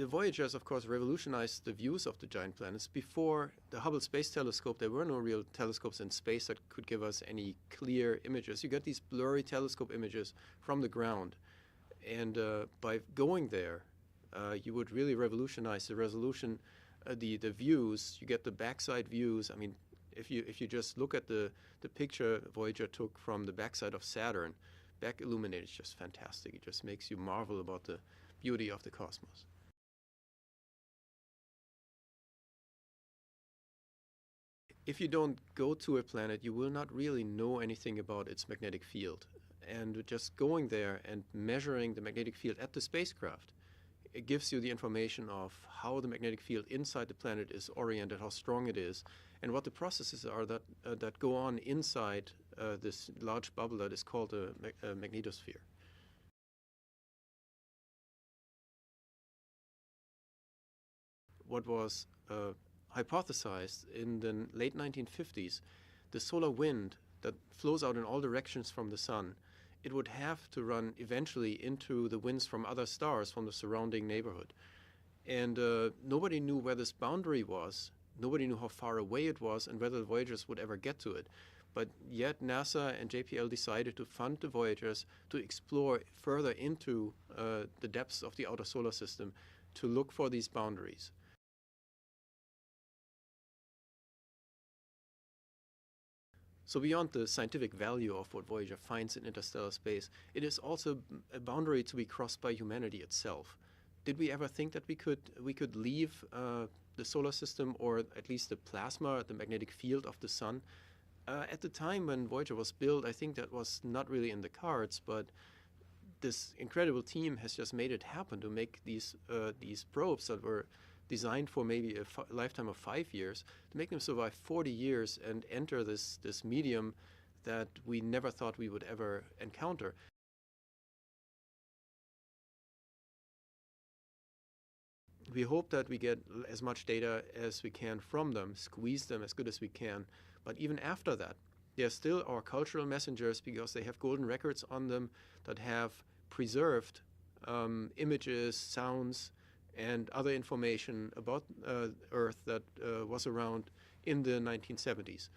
The Voyagers, of course, revolutionized the views of the giant planets. Before the Hubble Space Telescope, there were no real telescopes in space that could give us any clear images. You get these blurry telescope images from the ground. And by going there, you would really revolutionize the resolution, the views. You get the backside views. I mean, if you just look at the picture Voyager took from the backside of Saturn, back illuminated, it's just fantastic. It just makes you marvel about the beauty of the cosmos. If you don't go to a planet, you will not really know anything about its magnetic field. And just going there and measuring the magnetic field at the spacecraft, it gives you the information of how the magnetic field inside the planet is oriented, how strong it is, and what the processes are that go on inside this large bubble that is called a magnetosphere. What was hypothesized in the late 1950s, the solar wind that flows out in all directions from the sun, it would have to run eventually into the winds from other stars from the surrounding neighborhood. And nobody knew where this boundary was. Nobody knew how far away it was and whether the Voyagers would ever get to it. But yet NASA and JPL decided to fund the Voyagers to explore further into the depths of the outer solar system to look for these boundaries. So beyond the scientific value of what Voyager finds in interstellar space, it is also a boundary to be crossed by humanity itself. Did we ever think that we could leave the solar system, or at least the plasma, the magnetic field of the sun? At the time when Voyager was built, I think that was not really in the cards, but this incredible team has just made it happen to make these probes that were designed for maybe a lifetime of 5 years, to make them survive 40 years and enter this medium that we never thought we would ever encounter. We hope that we get as much data as we can from them, squeeze them as good as we can. But even after that, they're still our cultural messengers because they have golden records on them that have preserved images, sounds, and other information about Earth that was around in the 1970s.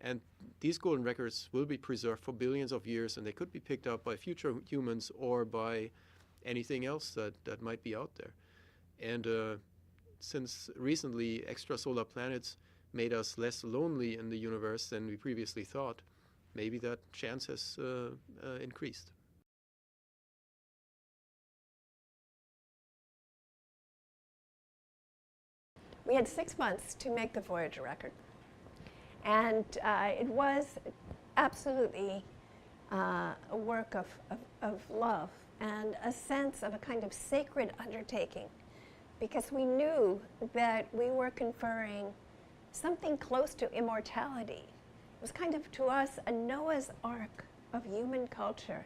And these golden records will be preserved for billions of years, and they could be picked up by future humans or by anything else that might be out there. And since recently extrasolar planets made us less lonely in the universe than we previously thought, maybe that chance has increased. We had 6 months to make the Voyager record. And it was absolutely a work of love and a sense of a kind of sacred undertaking, because we knew that we were conferring something close to immortality. It was kind of, to us, a Noah's Ark of human culture.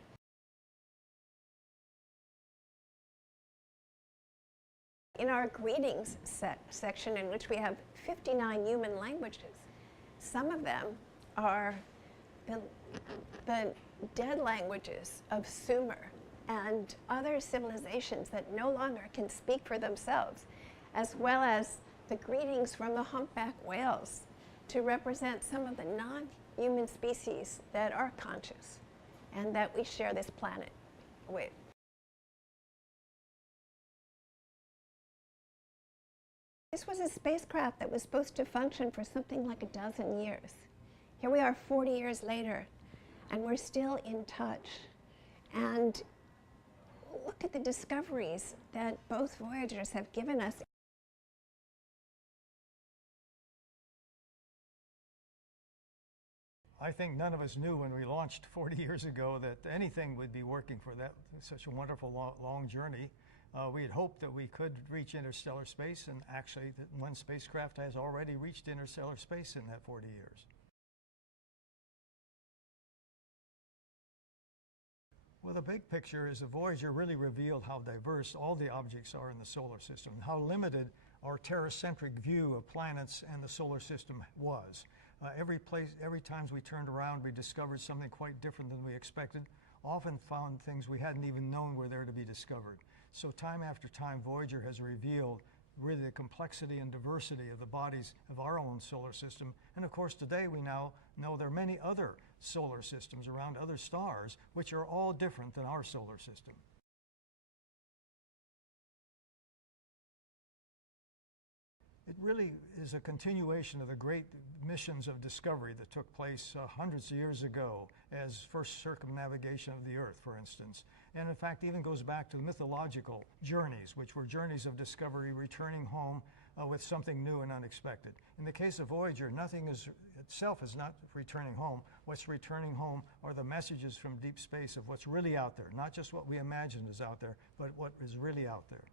In our greetings section, in which we have 59 human languages, some of them are the dead languages of Sumer and other civilizations that no longer can speak for themselves, as well as the greetings from the humpback whales to represent some of the non-human species that are conscious and that we share this planet with. This was a spacecraft that was supposed to function for something like 12 years. Here we are 40 years later, and we're still in touch. And look at the discoveries that both Voyagers have given us. I think none of us knew when we launched 40 years ago that anything would be working for that such a wonderful long journey. We had hoped that we could reach interstellar space, and actually that one spacecraft has already reached interstellar space in that 40 years. Well, the big picture is the Voyager really revealed how diverse all the objects are in the solar system, and how limited our terracentric view of planets and the solar system was. Every time we turned around, we discovered something quite different than we expected, often found things we hadn't even known were there to be discovered. So time after time, Voyager has revealed really the complexity and diversity of the bodies of our own solar system. And of course, today we now know there are many other solar systems around other stars, which are all different than our solar system. It really is a continuation of the great missions of discovery that took place hundreds of years ago, as first circumnavigation of the Earth, for instance. And in fact, even goes back to the mythological journeys, which were journeys of discovery, returning home with something new and unexpected. In the case of Voyager, nothing itself is not returning home. What's returning home are the messages from deep space of what's really out there, not just what we imagine is out there, but what is really out there.